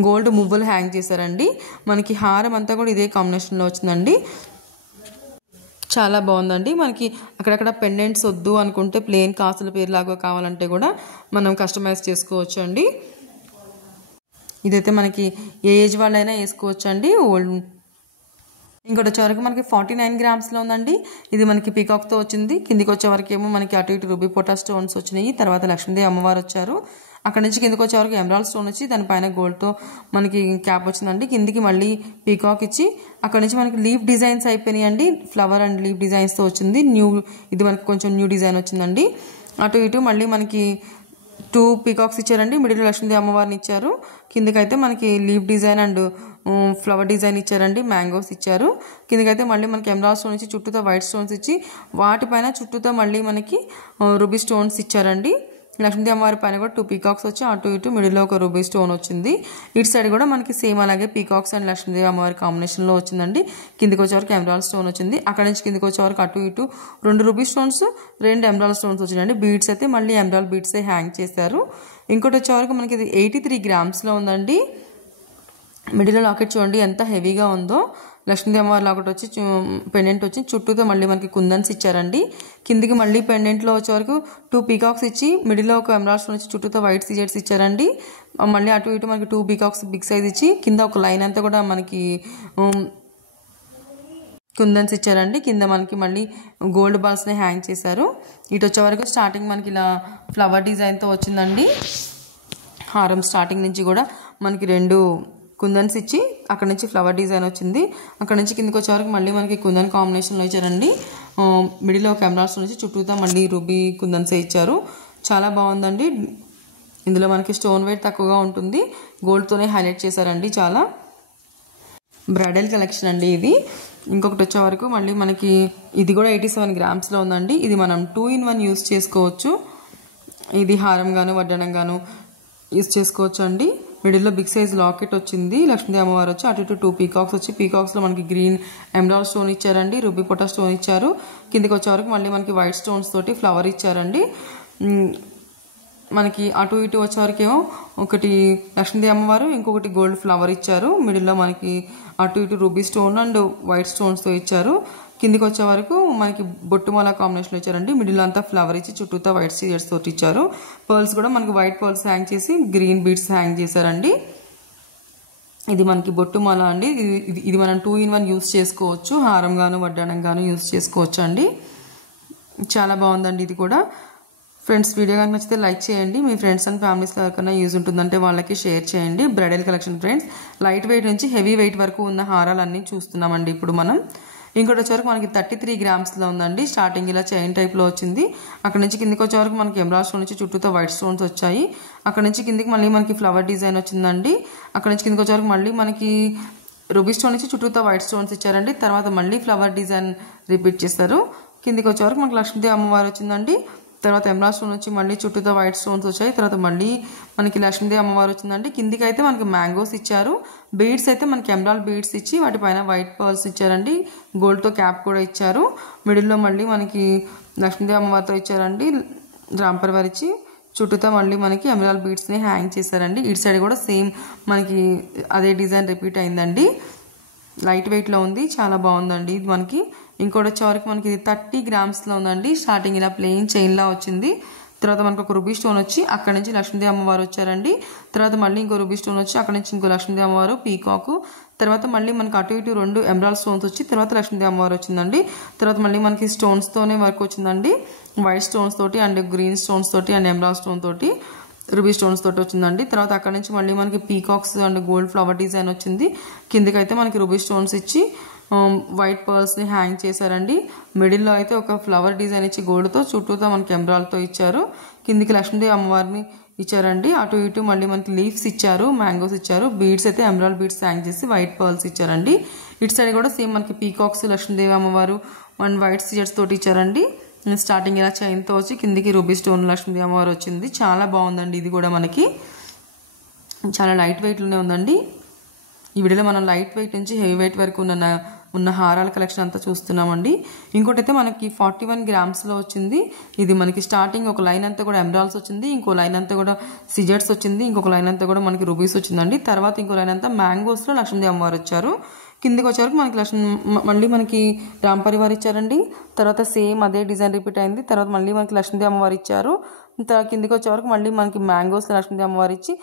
గోల్డ్ మువ్వలు హ్యాంగ్ చేశారండి. మనకి హారం అంతా కూడా ఇదే కాంబినేషన్లో వచ్చిందండి. చాలా బాగుందండి. మనకి అక్కడక్కడ పెండెంట్స్ వద్దు అనుకుంటే ప్లెయిన్ కాసుల పేరులాగా కావాలంటే కూడా మనం కస్టమైజ్ చేసుకోవచ్చు అండి. ఇదైతే మనకి ఏ ఏజ్ వాళ్ళైనా వేసుకోవచ్చు అండి. ఇంకోటి వచ్చే వరకు మనకి 49 గ్రామ్స్లో ఉందండి. ఇది మనకి పీకాక్తో వచ్చింది. కిందికి వచ్చే వరకు ఏమో మనకి అటు ఇటు రూబీ పొటా స్టోన్స్ వచ్చినాయి. తర్వాత లక్ష్మీదేవి అమ్మవారు వచ్చారు. అక్కడ నుంచి కిందికి వచ్చే వరకు ఎమరాల్డ్ స్టోన్ వచ్చి దానిపైన గోల్డ్తో మనకి క్యాప్ వచ్చిందండి. కిందికి మళ్ళీ పీకాక్ ఇచ్చి అక్కడ నుంచి మనకి లీఫ్ డిజైన్స్ అయిపోయినాయి అండి. ఫ్లవర్ అండ్ లీఫ్ డిజైన్స్తో వచ్చింది. ఇది మనకి కొంచెం న్యూ డిజైన్ వచ్చిందండి. అటు ఇటు మళ్ళీ మనకి 2 పీకాక్స్ ఇచ్చారండి. మిడిల్ లక్ష్మీదేవి అమ్మవారిని ఇచ్చారు. కిందకైతే మనకి leaf design and flower design ఇచ్చారండి. మ్యాంగోస్ ఇచ్చారు. కిందకైతే మళ్ళీ మనకి ఎమరాల్డ్ స్టోన్ ఇచ్చి చుట్టూతో వైట్ స్టోన్స్ ఇచ్చి వాటిపైన చుట్టూతో మళ్ళీ మనకి రూబీ స్టోన్స్ ఇచ్చారండి. లక్ష్మీదేవి అమ్మవారి పైన కూడా 2 పీకాక్స్ వచ్చి అటు ఇటు మిడిల్లో ఒక రూబీ స్టోన్ వచ్చింది. ఇటు సైడ్ కూడా మనకి సేమ్ అలాగే పీకాక్స్ అండ్ లక్ష్మీదేవి అమ్మవారి కాంబినేషన్లో వచ్చిందండి. కిందికి వచ్చేవరకు ఎమరాల్డ్ స్టోన్ వచ్చింది. అక్కడ నుంచి కిందికి వచ్చేవరకు అటు ఇటు 2 రూబీ స్టోన్స్ 2 ఎమరాల్డ్ స్టోన్స్ వచ్చినాయండి. బీడ్స్ అయితే మళ్ళీ ఎమరాల్డ్ బీడ్సే హ్యాంగ్ చేశారు. ఇంకోటి వచ్చేవరకు మనకి ఇది 83 గ్రామ్స్లో ఉందండి. మిడిల్లో లాకెట్ చూడండి ఎంత హెవీగా ఉందో. లక్ష్మీదేవి అమ్మవారి లాకెట్ వచ్చి పెండెంట్ వచ్చి చుట్టూతో మళ్ళీ మనకి కుందన్స్ ఇచ్చారండి. కిందికి మళ్ళీ పెండెంట్లో వచ్చే వరకు 2 పీకాక్స్ ఇచ్చి మిడిల్లో ఒక ఎమరాల్డ్ స్టోన్ వచ్చి చుట్టూతో వైట్ సీజెట్స్ ఇచ్చారండి. మళ్ళీ అటు ఇటు మనకి 2 పీకాక్స్ బిగ్ సైజ్ ఇచ్చి కింద ఒక లైన్ అంతా కూడా మనకి కుందన్స్ ఇచ్చారండి. కింద మనకి మళ్ళీ గోల్డ్ బాల్స్ని హ్యాంగ్ చేశారు. ఇటు వచ్చే వరకు స్టార్టింగ్ మనకి ఇలా ఫ్లవర్ డిజైన్తో వచ్చిందండి. హారం స్టార్టింగ్ నుంచి కూడా మనకి 2 కుందన్స్ ఇచ్చి అక్కడ నుంచి ఫ్లవర్ డిజైన్ వచ్చింది. అక్కడ నుంచి కిందకి వచ్చే వరకు మళ్ళీ మనకి కుందన్ కాంబినేషన్లో ఇచ్చారండి. మిడిల్లో ఒక ఎమరాల్డ్ స్టోన్ నుంచి చుట్టూతా మళ్ళీ రూబీ కుందన్సే ఇచ్చారు. చాలా బాగుందండి. ఇందులో మనకి స్టోన్ వెయిట్ తక్కువగా ఉంటుంది. గోల్డ్తోనే హైలైట్ చేశారండి. చాలా బ్రైడల్ కలెక్షన్ అండి ఇది. ఇంకొకటి వచ్చే వరకు మళ్ళీ మనకి ఇది కూడా 87 గ్రామ్స్లో ఉందండి. ఇది మనం 2-in-1 యూస్ చేసుకోవచ్చు. ఇది హారం గాను వడ్డానం గాను యూస్ చేసుకోవచ్చు అండి. మిడిల్లో బిగ్ సైజ్ లాకెట్ వచ్చింది. లక్ష్మీదేవి అమ్మవారు వచ్చి అటు ఇటు 2 పీకాక్స్ వచ్చి పీకాక్స్లో మనకి గ్రీన్ ఎమరాల్డ్ స్టోన్ ఇచ్చారండి. రూబీ పొటా స్టోన్ ఇచ్చారు. కిందికి వచ్చే వరకు మళ్ళీ మనకి వైట్ స్టోన్స్ తోటి ఫ్లవర్ ఇచ్చారండి. మనకి అటు ఇటు వచ్చే వరకేమో ఒకటి లక్ష్మీదేవి అమ్మవారు ఇంకొకటి గోల్డ్ ఫ్లవర్ ఇచ్చారు. మిడిల్లో మనకి అటు ఇటు రూబీ స్టోన్ అండ్ వైట్ స్టోన్స్తో ఇచ్చారు. కిందికి వచ్చే వరకు మనకి బొట్టుమాల కాంబినేషన్లో ఇచ్చారండి. మిడిల్లో అంతా ఫ్లవర్ ఇచ్చి చుట్టూతో వైట్ సీజర్స్ తోటి ఇచ్చారు. పర్ల్స్ కూడా మనకి వైట్ పర్ల్స్ హ్యాంగ్ చేసి గ్రీన్ బీడ్స్ హ్యాంగ్ చేశారండి. ఇది మనకి బొట్టుమాల అండి. ఇది మనం 2-in-1 యూస్ చేసుకోవచ్చు. హారం గాను వడ్డానం గాను యూస్ చేసుకోవచ్చు అండి. చాలా బాగుందండి ఇది కూడా. ఫ్రెండ్స్ వీడియో కనుక నచ్చితే లైక్ చేయండి. మీ ఫ్రెండ్స్ అండ్ ఫ్యామిలీస్లో ఎవరికైనా యూజ్ ఉంటుందంటే వాళ్ళకి షేర్ చేయండి. Bridal collection friends light weight నుంచి హెవీ వెయిట్ వరకు ఉన్న హారాలన్నీ చూస్తున్నామండి ఇప్పుడు మనం. ఇంకోటి వచ్చేవరకు మనకి 33 గ్రామ్స్లో ఉందండి. స్టార్టింగ్ ఇలా చైన్ టైప్లో వచ్చింది. అక్కడ నుంచి కిందికి వచ్చే వరకు మనకి ఎమరాల్డ్ స్టోన్ నుంచి చుట్టూతో వైట్ స్టోన్స్ వచ్చాయి. అక్కడ నుంచి కిందికి మళ్ళీ మనకి ఫ్లవర్ డిజైన్ వచ్చిందండి. అక్కడ నుంచి కిందికి వచ్చే వరకు మళ్ళీ మనకి రూబీ స్టోన్ నుంచి చుట్టూతో వైట్ స్టోన్స్ ఇచ్చారండి. తర్వాత మళ్ళీ ఫ్లవర్ డిజైన్ రిపీట్ చేస్తారు. కిందికి వచ్చే వరకు మనకి లక్ష్మీదేవి అమ్మవారు వచ్చిందండి. తర్వాత ఎమరాల్డ్ స్టోన్ వచ్చి మళ్ళీ చుట్టూతో వైట్ స్టోన్స్ వచ్చాయి. తర్వాత మళ్ళీ మనకి లక్ష్మీదేవి అమ్మవారు వచ్చిందండి. కిందికి అయితే మనకి మ్యాంగోస్ ఇచ్చారు. బీడ్స్ అయితే మనకి ఎమరాల్డ్ బీడ్స్ ఇచ్చి వాటిపైన వైట్ పర్ల్స్ ఇచ్చారండి. గోల్డ్తో క్యాప్ కూడా ఇచ్చారు. మిడిల్లో మళ్ళీ మనకి లక్ష్మీదేవి అమ్మవారితో ఇచ్చారండి. రాంపర్ వారు ఇచ్చి చుట్టూతో మళ్ళీ మనకి ఎమరాల్డ్ బీడ్స్ని హ్యాంగ్ చేశారండి. ఇటు సైడ్ కూడా సేమ్ మనకి అదే డిజైన్ రిపీట్ అయిందండి. లైట్ వెయిట్లో ఉంది. చాలా బాగుందండి ఇది మనకి. ఇంకోటి వచ్చే వరకు మనకి ఇది 30 గ్రామ్స్లో ఉందండి. స్టార్టింగ్ ఇలా ప్లెయిన్ చైన్లా వచ్చింది. తర్వాత మనకు ఒక రూబీ స్టోన్ వచ్చి అక్కడ నుంచి లక్ష్మీదేవి అమ్మవారు వచ్చారండి. తర్వాత మళ్ళీ ఇంకో రూబీ స్టోన్ వచ్చి అక్కడ నుంచి ఇంకో లక్ష్మీదేవి అమ్మవారు పీకాకు. తర్వాత మళ్ళీ మనకి అటు ఇటు 2 ఎమరాల్డ్ స్టోన్స్ వచ్చి తర్వాత లక్ష్మీదేవి అమ్మవారు వచ్చిందండి. తర్వాత మళ్ళీ మనకి స్టోన్స్తోనే వర్క్ వచ్చిందండి. వైట్ స్టోన్స్ తోటి అండ్ గ్రీన్ స్టోన్స్ తోటి అండ్ ఎమరాల్డ్ స్టోన్ తోటి రూబీ స్టోన్స్ తోటి వచ్చిందండి. తర్వాత అక్కడ నుంచి మళ్ళీ మనకి peacocks and gold flower design వచ్చింది. కిందికి అయితే మనకి రూబీ స్టోన్స్ ఇచ్చి వైట్ పర్ల్స్ని హ్యాంగ్ చేశారండి. మిడిల్లో అయితే ఒక ఫ్లవర్ డిజైన్ ఇచ్చి గోల్డ్తో చుట్టూతో మనకి ఎమరాల్డ్తో ఇచ్చారు. కిందికి లక్ష్మీదేవి అమ్మవారిని ఇచ్చారండి. అటు ఇటు మళ్ళీ మనకి లీవ్స్ ఇచ్చారు, మ్యాంగోస్ ఇచ్చారు. బీడ్స్ అయితే ఎమరాల్డ్ బీడ్స్ హ్యాంగ్ చేసి వైట్ పర్ల్స్ ఇచ్చారండి. ఇటు సైడ్ కూడా సేమ్ మనకి పీకాక్స్ లక్ష్మీదేవి అమ్మవారు అండ్ వైట్ సీజర్స్ తోటి ఇచ్చారండి. స్టార్టింగ్ ఇలా చైన్తో వచ్చి కిందికి రూబీ స్టోన్ లక్ష్మీదేవి అమ్మవారు వచ్చింది. చాలా బాగుందండి ఇది కూడా మనకి. చాలా లైట్ వెయిట్లోనే ఉందండి. ఈ వీడియోలో మనం లైట్ వెయిట్ నుంచి హెవీ వెయిట్ వరకు ఉన్న హారాల కలెక్షన్ అంతా చూస్తున్నామండి. ఇంకోటి అయితే మనకి 41 గ్రామ్స్లో వచ్చింది. ఇది మనకి స్టార్టింగ్ ఒక లైన్ అంతా కూడా ఎమరాల్డ్స్ వచ్చింది. ఇంకో లైన్ అంతా కూడా సిజర్స్ వచ్చింది. ఇంకొక లైన్ అంతా కూడా మనకి రూబీస్ వచ్చిందండి. తర్వాత ఇంకో లైన్ అంతా మ్యాంగోస్లో లక్ష్మీదేవి అమ్మవారు వచ్చారు. కిందికి వచ్చేవరకు మనకి మళ్ళీ మనకి రాంపరి వారు ఇచ్చారండి. తర్వాత సేమ్ అదే డిజైన్ రిపీట్ అయింది. తర్వాత మళ్ళీ మనకి లక్ష్మీదేవి అమ్మవారు ఇచ్చారు. కిందికి వచ్చేవరకు మళ్ళీ మనకి మ్యాంగోస్లో లక్ష్మీదేవి అమ్మవారు ఇచ్చి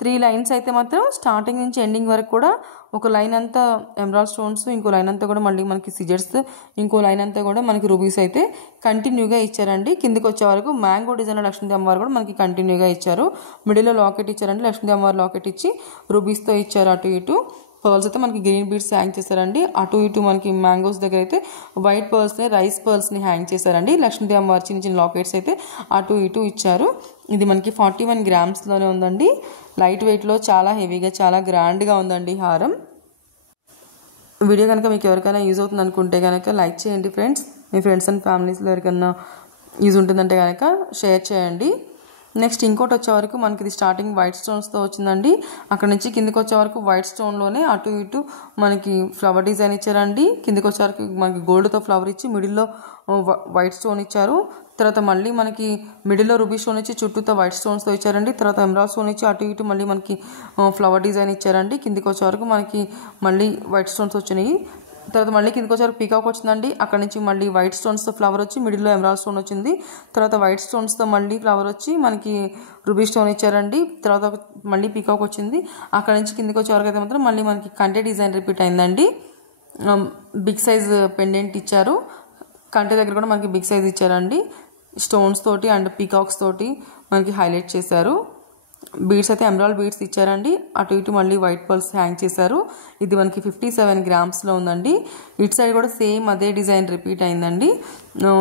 3 లైన్స్ అయితే మాత్రం స్టార్టింగ్ నుంచి ఎండింగ్ వరకు కూడా ఒక లైన్ అంతా ఎమరాల్డ్ స్టోన్స్, ఇంకో లైన్ అంతా కూడా మళ్ళీ మనకి సిజర్స్, ఇంకో లైన్ అంతా కూడా మనకి రూబీస్ అయితే కంటిన్యూగా ఇచ్చారండి. కిందికి వచ్చే వరకు మ్యాంగో డిజైన్ లక్ష్మీదేవి అమ్మవారు కూడా మనకి కంటిన్యూగా ఇచ్చారు. మిడిల్లో లాకెట్ ఇచ్చారండి. లక్ష్మీదేవి అమ్మవారు లాకెట్ ఇచ్చి రూబీస్తో ఇచ్చారు. అటు ఇటు పర్ల్స్ అయితే మనకి గ్రీన్ బీడ్స్ హ్యాంగ్ చేశారండి. అటు ఇటు మనకి మ్యాంగోస్ దగ్గర అయితే వైట్ పర్ల్స్ని రైస్ పర్ల్స్ని హ్యాంగ్ చేశారండి. లక్ష్మీదేవి అమ్మవారి చిన్న చిన్న లాకెట్స్ అయితే అటు ఇటు ఇచ్చారు. ఇది మనకి 41 గ్రామ్స్లోనే ఉందండి. లైట్ వెయిట్లో చాలా హెవీగా చాలా గ్రాండ్గా ఉందండి హారం. వీడియో కనుక మీకు ఎవరికైనా యూజ్ అవుతుంది అనుకుంటే కనుక లైక్ చేయండి ఫ్రెండ్స్. మీ ఫ్రెండ్స్ అండ్ ఫ్యామిలీస్లో ఎవరికైనా యూజ్ ఉంటుందంటే కనుక షేర్ చేయండి. నెక్స్ట్ ఇంకోటి వచ్చే వరకు మనకి ఇది స్టార్టింగ్ వైట్ స్టోన్స్తో వచ్చిందండి. అక్కడ నుంచి కిందికి వచ్చే వరకు వైట్ స్టోన్లోనే అటు ఇటు మనకి ఫ్లవర్ డిజైన్ ఇచ్చారండి. కిందికి వచ్చే వరకు మనకి గోల్డ్తో ఫ్లవర్ ఇచ్చి మిడిల్లో వైట్ స్టోన్ ఇచ్చారు. తర్వాత మళ్ళీ మనకి మిడిల్లో రూబీ స్టోన్ ఇచ్చి చుట్టూతో వైట్ స్టోన్స్తో ఇచ్చారండి. తర్వాత ఎమరాల్డ్ స్టోన్ ఇచ్చి అటు ఇటు మళ్ళీ మనకి ఫ్లవర్ డిజైన్ ఇచ్చారండి. కిందికి వచ్చే వరకు మనకి మళ్ళీ వైట్ స్టోన్స్ వచ్చినాయి. తర్వాత మళ్ళీ కిందికి వచ్చారు పీకాక్ వచ్చిందండి. అక్కడ నుంచి మళ్ళీ వైట్ స్టోన్స్తో ఫ్లవర్ వచ్చి మిడిల్లో ఎమరాల్డ్ స్టోన్ వచ్చింది. తర్వాత వైట్ స్టోన్స్తో మళ్ళీ ఫ్లవర్ వచ్చి మనకి రూబీ స్టోన్ ఇచ్చారండి. తర్వాత మళ్ళీ పీకాక్ వచ్చింది. అక్కడ నుంచి కిందికి వచ్చే వరకు అయితే మాత్రం మళ్ళీ మనకి కంటే డిజైన్ రిపీట్ అయిందండి. బిగ్ సైజ్ పెండెంట్ ఇచ్చారు. కంటే దగ్గర కూడా మనకి బిగ్ సైజ్ ఇచ్చారండి. స్టోన్స్ తోటి అండ్ పీకాక్స్ తోటి మనకి హైలైట్ చేశారు. బీడ్స్ అయితే ఎమరాల్డ్ బీడ్స్ ఇచ్చారండి. అటు ఇటు మళ్ళీ వైట్ పర్ల్స్ హ్యాంగ్ చేశారు. ఇది మనకి 57 గ్రామ్స్లో ఉందండి. ఇటు సైడ్ కూడా సేమ్ అదే డిజైన్ రిపీట్ అయిందండి.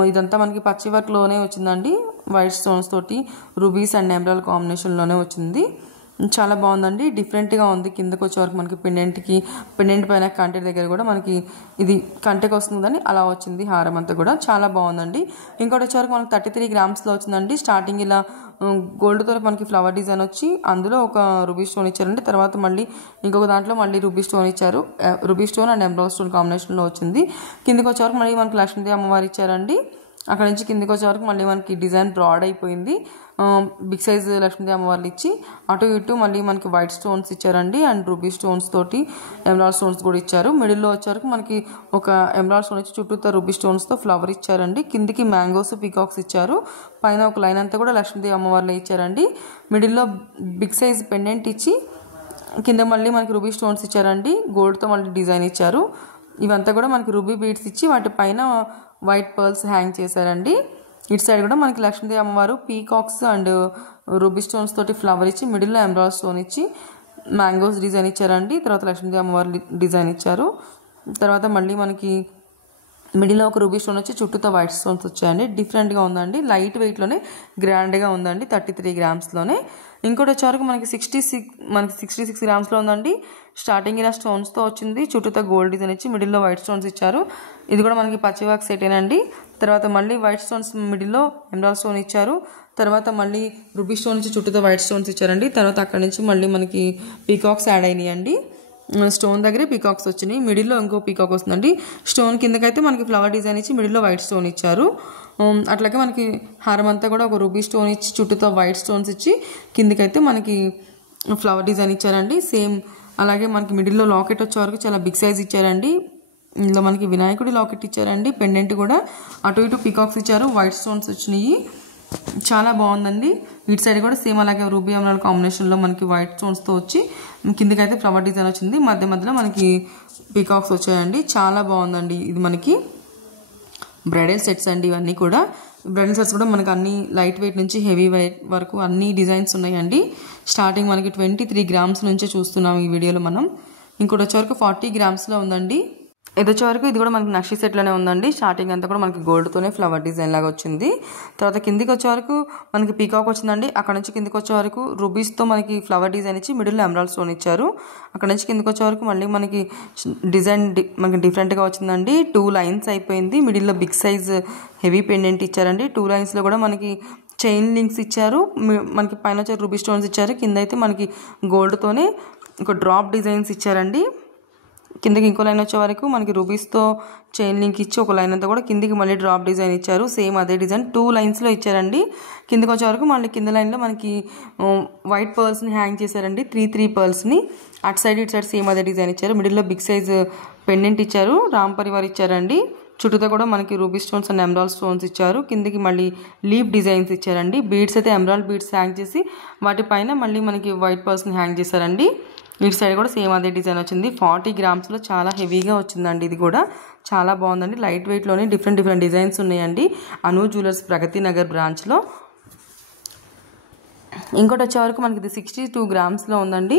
ఇదంతా మనకి పచ్చి వర్క్లోనే వచ్చిందండి. వైట్ స్టోన్స్ తోటి రూబీస్ అండ్ ఎమరాల్డ్ కాంబినేషన్లోనే వచ్చింది. చాలా బాగుందండి. డిఫరెంట్గా ఉంది. కిందకి వచ్చే వరకు మనకి పెండెంట్ పైన కంటె దగ్గర కూడా మనకి ఇది కంటెకి వస్తుందని అలా వచ్చింది. హారం అంతా కూడా చాలా బాగుందండి. ఇంకోటి వచ్చే వరకు మనకి 33 గ్రామ్స్లో వచ్చిందండి. స్టార్టింగ్ ఇలా గోల్డ్తో మనకి ఫ్లవర్ డిజైన్ వచ్చి అందులో ఒక రూబీ స్టోన్ ఇచ్చారండి. తర్వాత మళ్ళీ ఇంకొక దాంట్లో మళ్ళీ రూబీ స్టోన్ ఇచ్చారు. Ruby stone and emerald stone కాంబినేషన్లో వచ్చింది. కిందకి వచ్చే వరకు మళ్ళీ మనకి లక్ష్మీదేవి అమ్మవారు ఇచ్చారండి. అక్కడ నుంచి కిందికి వచ్చే వరకు మళ్ళీ మనకి డిజైన్ బ్రాడ్ అయిపోయింది. బిగ్ సైజ్ లక్ష్మీదేవి అమ్మవార్లు ఇచ్చి అటు ఇటు మళ్ళీ మనకి వైట్ స్టోన్స్ ఇచ్చారండి. అండ్ రూబీ స్టోన్స్ తోటి ఎమరాల్డ్ స్టోన్స్ కూడా ఇచ్చారు. మిడిల్లో వచ్చేవరకు మనకి ఒక ఎమరాల్డ్ స్టోన్ ఇచ్చి చుట్టూతో రూబీ స్టోన్స్తో ఫ్లవర్ ఇచ్చారండి. కిందికి మ్యాంగోస్ పీకాక్స్ ఇచ్చారు. పైన ఒక లైన్ అంతా కూడా లక్ష్మీదేవి అమ్మవార్లు ఇచ్చారండి. మిడిల్లో బిగ్ సైజ్ పెండెంట్ ఇచ్చి కింద మళ్ళీ మనకి రూబీ స్టోన్స్ ఇచ్చారండి. గోల్డ్తో మళ్ళీ డిజైన్ ఇచ్చారు. ఇవంతా కూడా మనకి రూబీ బీడ్స్ ఇచ్చి వాటి పైన వైట్ పర్ల్స్ హ్యాంగ్ చేశారండి. ఇటు సైడ్ కూడా మనకి లక్ష్మీదేవి అమ్మవారు పీకాక్స్ అండ్ రూబీ స్టోన్స్ తోటి ఫ్లవర్ ఇచ్చి మిడిల్లో ఎమరాల్డ్ స్టోన్ ఇచ్చి మ్యాంగోస్ డిజైన్ ఇచ్చారండి. తర్వాత లక్ష్మీదేవి అమ్మవారు డిజైన్ ఇచ్చారు. తర్వాత మళ్ళీ మనకి మిడిల్లో ఒక రూబీ స్టోన్ వచ్చి చుట్టూతో వైట్ స్టోన్స్ వచ్చాయండి. డిఫరెంట్గా ఉందండి. లైట్ వెయిట్లోనే గ్రాండ్గా ఉందండి. 33 గ్రామ్స్లోనే. ఇంకోటి వచ్చేవరకు మనకి 66 గ్రామ్స్లో ఉందండి. స్టార్టింగ్ ఇలా స్టోన్స్తో వచ్చింది. చుట్టూతో గోల్డ్ డిజైన్ ఇచ్చి మిడిల్లో వైట్ స్టోన్స్ ఇచ్చారు. ఇది కూడా మనకి పచ్చివాక్ సెటేనండి. తర్వాత మళ్ళీ వైట్ స్టోన్స్ మిడిల్లో ఎమరాల్డ్ స్టోన్ ఇచ్చారు. తర్వాత మళ్ళీ రూబీ స్టోన్ నుంచి చుట్టూతో వైట్ స్టోన్స్ ఇచ్చారండి. తర్వాత అక్కడ నుంచి మళ్ళీ మనకి పీకాక్స్ యాడ్ అయినాయండి. స్టోన్ దగ్గరే పీకాక్స్ వచ్చినాయి. మిడిల్లో ఇంకో పీకాక్ వస్తుందండి. స్టోన్ కిందకైతే మనకి ఫ్లవర్ డిజైన్ ఇచ్చి మిడిల్లో వైట్ స్టోన్ ఇచ్చారు. అట్లాగే మనకి హారం అంతా కూడా ఒక రూబీ స్టోన్ ఇచ్చి చుట్టూతో వైట్ స్టోన్స్ ఇచ్చి కిందకైతే మనకి ఫ్లవర్ డిజైన్ ఇచ్చారండి. సేమ్ అలాగే మనకి మిడిల్లో లాకెట్ వచ్చే వరకు చాలా బిగ్ సైజ్ ఇచ్చారండి. ఇందులో మనకి వినాయకుడి లాకెట్ ఇచ్చారండి. పెండెంట్ కూడా అటు ఇటు పీకాక్స్ ఇచ్చారు. వైట్ స్టోన్స్ వచ్చినాయి. చాలా బాగుందండి. ఇటు సైడ్ కూడా సేమ్ అలాగే రూబీ ఎమరాల్డ్ కాంబినేషన్లో మనకి వైట్ స్టోన్స్తో వచ్చి కిందకైతే ఫ్లవర్ డిజైన్ వచ్చింది. మధ్యలో మనకి పీకాక్స్ వచ్చాయండి. చాలా బాగుందండి. ఇది మనకి బ్రైడల్ సెట్స్ అండి. ఇవన్నీ కూడా బ్రైడల్ సెట్స్ కూడా మనకి అన్ని లైట్ వెయిట్ నుంచి హెవీ వెయిట్ వరకు అన్ని డిజైన్స్ ఉన్నాయండి. స్టార్టింగ్ మనకి 23 గ్రామ్స్ నుంచే చూస్తున్నాం ఈ వీడియోలో మనం. ఇంకోటి వచ్చేవరకు 40 గ్రామ్స్లో ఉందండి. ఇది వచ్చేవరకు ఇది కూడా మనకి నక్షి సెట్లోనే ఉందండి. స్టార్టింగ్ అంతా కూడా మనకి గోల్డ్తోనే ఫ్లవర్ డిజైన్ లాగా వచ్చింది. తర్వాత కిందికి వచ్చే వరకు మనకి పీకాక్ వచ్చిందండి. అక్కడ నుంచి కిందికి వచ్చే వరకు రూబీస్తో మనకి ఫ్లవర్ డిజైన్ ఇచ్చి మిడిల్లో ఎమరాల్డ్ స్టోన్ ఇచ్చారు. అక్కడ నుంచి కిందికి వచ్చే వరకు మళ్ళీ మనకి డిజైన్ మనకి డిఫరెంట్గా వచ్చిందండి. 2 లైన్స్ అయిపోయింది. మిడిల్లో బిగ్ సైజ్ హెవీ పెండెంట్ ఇచ్చారండి. 2 లైన్స్లో కూడా మనకి చైన్ లింక్స్ ఇచ్చారు. మనకి పైన వచ్చే రూబీ స్టోన్స్ ఇచ్చారు. కింద అయితే మనకి గోల్డ్తోనే ఒక డ్రాప్ డిజైన్స్ ఇచ్చారండి. కిందకి ఇంకో లైన్ వచ్చే వరకు మనకి రూబీస్తో చైన్ లింక్ ఇచ్చి ఒక లైన్ అంతా కూడా కిందికి మళ్ళీ డ్రాప్ డిజైన్ ఇచ్చారు. సేమ్ అదే డిజైన్ 2 లైన్స్లో ఇచ్చారండి. కిందకి వచ్చే వరకు మళ్ళీ కింద లైన్లో మనకి వైట్ పర్ల్స్ని హ్యాంగ్ చేశారండి. 3 పర్ల్స్ని అటు సైడ్ ఇటు సైడ్ సేమ్ అదే డిజైన్ ఇచ్చారు. మిడిల్లో బిగ్ సైజ్ పెండెంట్ ఇచ్చారు. రామ్ పరివార్ ఇచ్చారండి. చుట్టూతో కూడా మనకి ruby stones and emerald stones ఇచ్చారు. కిందకి మళ్ళీ లీఫ్ డిజైన్స్ ఇచ్చారండి. బీడ్స్ అయితే ఎమరాల్డ్ బీడ్స్ హ్యాంగ్ చేసి వాటిపైన మళ్ళీ మనకి వైట్ పర్ల్స్ని హ్యాంగ్ చేశారండి. ఇటు సైడ్ కూడా సేమ్ అదే డిజైన్ వచ్చింది. 40 గ్రామ్స్లో చాలా హెవీగా వచ్చిందండి. ఇది కూడా చాలా బాగుందండి. లైట్ వెయిట్లోనే డిఫరెంట్ డిజైన్స్ ఉన్నాయండి అను జ్యువెలర్స్ ప్రగతి నగర్ బ్రాంచ్లో. ఇంకోటి వచ్చే వరకు మనకి ఇది 62 గ్రామ్స్లో ఉందండి.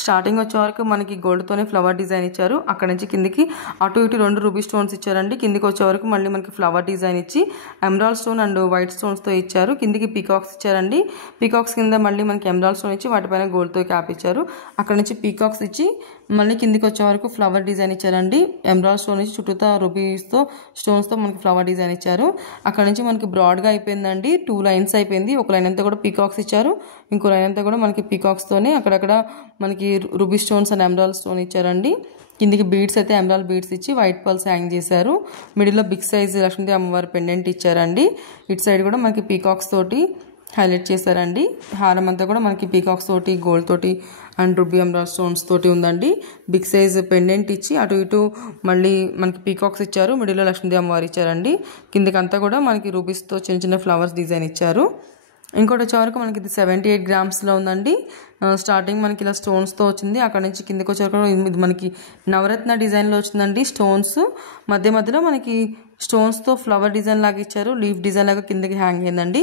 స్టార్టింగ్ వచ్చే వరకు మనకి గోల్డ్తోనే ఫ్లవర్ డిజైన్ ఇచ్చారు. అక్కడ నుంచి కిందికి అటు ఇటు 2 రూబీ స్టోన్స్ ఇచ్చారండి. కిందికి వచ్చే వరకు మళ్ళీ మనకి ఫ్లవర్ డిజైన్ ఇచ్చి ఎమరాల్డ్ స్టోన్ అండ్ వైట్ స్టోన్స్తో ఇచ్చారు. కిందికి పీకాక్స్ ఇచ్చారండి. పీకాక్స్ కింద మళ్ళీ మనకి ఎమరాల్డ్ స్టోన్ ఇచ్చి వాటిపైన గోల్డ్తో క్యాప్ ఇచ్చారు. అక్కడ నుంచి పీకాక్స్ ఇచ్చి మళ్ళీ కిందికి వచ్చే వరకు ఫ్లవర్ డిజైన్ ఇచ్చారండి. ఎమరాల్డ్ స్టోన్ ఇచ్చి చుట్టూతా రూబీస్తో స్టోన్స్తో మనకి ఫ్లవర్ డిజైన్ ఇచ్చారు. అక్కడ నుంచి మనకి బ్రాడ్గా అయిపోయిందండి. 2 లైన్స్ అయిపోయింది. ఒక లైన్ అంతా కూడా పీకాక్స్ ఇచ్చారు, ఇంకో లైన్ అంతా కూడా మనకి పీకాక్స్తోనే అక్కడక్కడ మనకి ruby stones and emerald stone ఇచ్చారండి. కిందికి బీడ్స్ అయితే ఎమరాల్డ్ బీడ్స్ ఇచ్చి వైట్ పర్ల్స్ హ్యాంగ్ చేశారు. మిడిల్లో బిగ్ సైజ్ లక్ష్మీదేవి అమ్మవారి పెండెంట్ ఇచ్చారండి. ఇటు సైడ్ కూడా మనకి పీకాక్స్ తోటి హైలైట్ చేశారండి. హారం అంతా కూడా మనకి పీకాక్స్ తోటి, గోల్డ్ తోటి అండ్ రూబీ ఎమరాల్డ్ స్టోన్స్ తోటి ఉందండి. బిగ్ సైజ్ పెండెంట్ ఇచ్చి అటు ఇటు మళ్ళీ మనకి పీకాక్స్ ఇచ్చారు. మిడిల్లో లక్ష్మీదేవి అమ్మవారు ఇచ్చారండి. కిందకంతా కూడా మనకి రూబీస్తో చిన్న చిన్న ఫ్లవర్స్ డిజైన్ ఇచ్చారు. ఇంకోటి వచ్చేవరకు మనకి ఇది 78 గ్రామ్స్లో ఉందండి. స్టార్టింగ్ మనకి ఇలా స్టోన్స్తో వచ్చింది. అక్కడ నుంచి కిందకి వచ్చేవరకు ఇది మనకి నవరత్న డిజైన్లో వచ్చిందండి. స్టోన్స్ మధ్య మధ్యలో మనకి స్టోన్స్తో ఫ్లవర్ డిజైన్ లాగా ఇచ్చారు. లీఫ్ డిజైన్ లాగా కిందకి హ్యాంగ్ అయిందండి.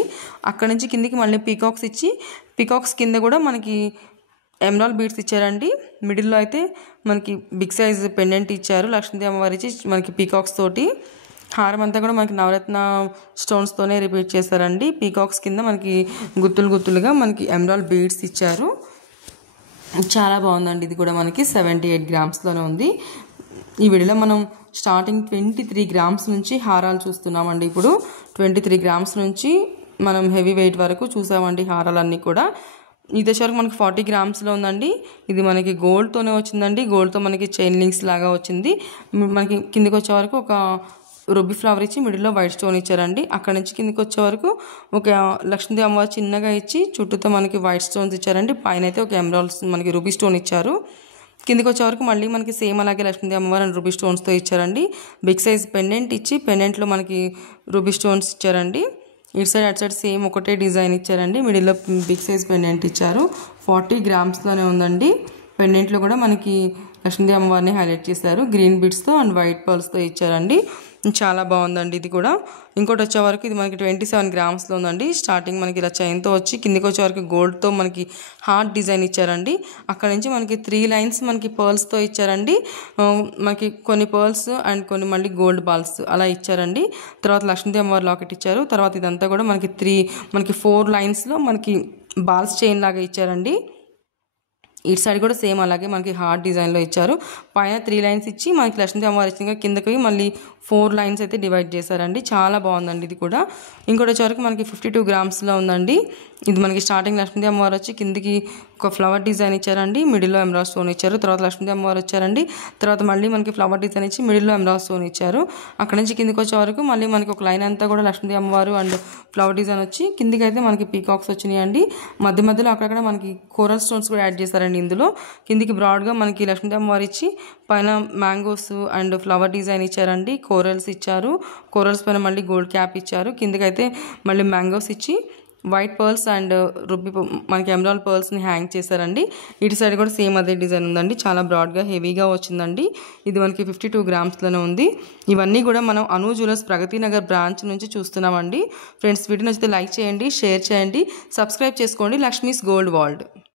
అక్కడ నుంచి కిందకి మళ్ళీ పీకాక్స్ ఇచ్చి పీకాక్స్ కింద కూడా మనకి ఎమరాల్డ్ బీడ్స్ ఇచ్చారండి. మిడిల్లో అయితే మనకి బిగ్ సైజ్ పెండెంట్ ఇచ్చారు. లక్ష్మీదేవి అమ్మవారి ఇచ్చి మనకి పీకాక్స్ తోటి హారం అంతా కూడా మనకి నవరత్న స్టోన్స్తోనే రిపీట్ చేశారండి. పీకాక్స్ కింద మనకి గుత్తులుగా మనకి ఎమరాల్డ్ బీడ్స్ ఇచ్చారు. చాలా బాగుందండి. ఇది కూడా మనకి 78 గ్రామ్స్లోనే ఉంది. ఈ వీడియోలో మనం స్టార్టింగ్ 23 గ్రామ్స్ నుంచి హారాలు చూస్తున్నామండి. ఇప్పుడు 23 గ్రామ్స్ నుంచి మనం హెవీ వెయిట్ వరకు చూసామండి హారాలన్నీ కూడా. ఇది వచ్చేవరకు మనకి 40 గ్రామ్స్లో ఉందండి. ఇది మనకి గోల్డ్తోనే వచ్చిందండి. గోల్డ్తో మనకి చైన్ లింక్స్ లాగా వచ్చింది. మనకి కిందికి వచ్చే వరకు ఒక రూబీ ఫ్లవర్ ఇచ్చి మిడిల్లో వైట్ స్టోన్ ఇచ్చారండి. అక్కడ నుంచి కిందికి వచ్చే వరకు ఒక లక్ష్మీదేవి అమ్మవారు చిన్నగా ఇచ్చి చుట్టూతో మనకి వైట్ స్టోన్స్ ఇచ్చారండి. పైన అయితే ఒక ఎమరాల్డ్ మనకి రూబీ స్టోన్ ఇచ్చారు. కిందికి వచ్చే వరకు మళ్ళీ మనకి సేమ్ అలాగే లక్ష్మీదేవి అమ్మవారు అండ్ రూబీ స్టోన్స్తో ఇచ్చారండి. బిగ్ సైజ్ పెండెంట్ ఇచ్చి పెండెంట్లో మనకి రూబీ స్టోన్స్ ఇచ్చారండి. ఇటు సైడ్ అటు సైడ్ సేమ్ ఒకటే డిజైన్ ఇచ్చారండి. మిడిల్లో బిగ్ సైజ్ పెండెంట్ ఇచ్చారు. 40 గ్రామ్స్లోనే ఉందండి. పెండెంట్లో కూడా మనకి లక్ష్మీదేవి అమ్మవారిని హైలైట్ చేశారు. గ్రీన్ బిడ్స్తో అండ్ వైట్ పర్ల్స్తో ఇచ్చారండి. చాలా బాగుందండి ఇది కూడా. ఇంకోటి వచ్చే వరకు ఇది మనకి 27 గ్రామ్స్లో ఉందండి. స్టార్టింగ్ మనకి ఇలా చైన్తో వచ్చి కిందికి వచ్చే వరకు గోల్డ్తో మనకి హార్ట్ డిజైన్ ఇచ్చారండి. అక్కడ నుంచి మనకి 3 లైన్స్ మనకి పర్ల్స్తో ఇచ్చారండి. మనకి కొన్ని పర్ల్స్ అండ్ కొన్ని మళ్ళీ గోల్డ్ బాల్స్ అలా ఇచ్చారండి. తర్వాత లక్ష్మీదేవి అమ్మవారి లాకెట్ ఇచ్చారు. తర్వాత ఇదంతా కూడా మనకి 4 లైన్స్లో మనకి బాల్స్ చైన్ లాగా ఇచ్చారండి. ఇటు సైడ్ కూడా సేమ్ అలాగే మనకి హార్ట్ డిజైన్లో ఇచ్చారు. పైన 3 లైన్స్ ఇచ్చి మనకి లక్ష్మీదేవి అమ్మవారు ఇచ్చిన కిందకి మళ్ళీ 4 లైన్స్ అయితే డివైడ్ చేశారండి. చాలా బాగుందండి ఇది కూడా. ఇంకోటి వచ్చేవరకు మనకి 52 గ్రామ్స్లో ఉందండి. ఇది మనకి స్టార్టింగ్ లక్ష్మీదేవి అమ్మవారు వచ్చి కిందికి ఒక ఫ్లవర్ డిజైన్ ఇచ్చారండి. మిడిల్లో ఎమరాల్డ్ స్టోన్ ఇచ్చారు. తర్వాత లక్ష్మీదేవి అమ్మవారు వచ్చారండి. తర్వాత మళ్ళీ మనకి ఫ్లవర్ డిజైన్ ఇచ్చి మిడిల్లో ఎమరాల్డ్ స్టోన్ ఇచ్చారు. అక్కడ నుంచి కిందికి వచ్చే వరకు మళ్ళీ మనకి ఒక లైన్ అంతా కూడా లక్ష్మీదేవి అమ్మవారు అండ్ ఫ్లవర్ డిజైన్ వచ్చి కిందికి అయితే మనకి పీకాక్స్ వచ్చినాయండి. మధ్య మధ్యలో అక్కడక్కడ మనకి కోరల్ స్టోన్స్ కూడా యాడ్ చేశారండి. ఇందులో కిందికి బ్రాడ్గా మనకి లక్ష్మీదేవి అమ్మవారు ఇచ్చి పైన మ్యాంగోస్ అండ్ ఫ్లవర్ డిజైన్ ఇచ్చారండి. కోరల్స్ ఇచ్చారు. కోరల్స్ పైన మళ్ళీ గోల్డ్ క్యాప్ ఇచ్చారు. కిందకైతే మళ్ళీ మ్యాంగోస్ ఇచ్చి వైట్ పర్ల్స్ అండ్ రూబీ మనకి ఎమరాల్డ్ పర్ల్స్ని హ్యాంగ్ చేశారండి. ఇటు సైడ్ కూడా సేమ్ అదే డిజైన్ ఉందండి. చాలా బ్రాడ్గా హెవీగా వచ్చిందండి. ఇది మనకి 52 గ్రామ్స్లోనే ఉంది. ఇవన్నీ కూడా మనం అను జ్యువెలర్స్ ప్రగతి నగర్ బ్రాంచ్ నుంచి చూస్తున్నామండి. ఫ్రెండ్స్ వీడియో నచ్చితే లైక్ చేయండి, షేర్ చేయండి, సబ్స్క్రైబ్ చేసుకోండి. Lakshmi's gold world.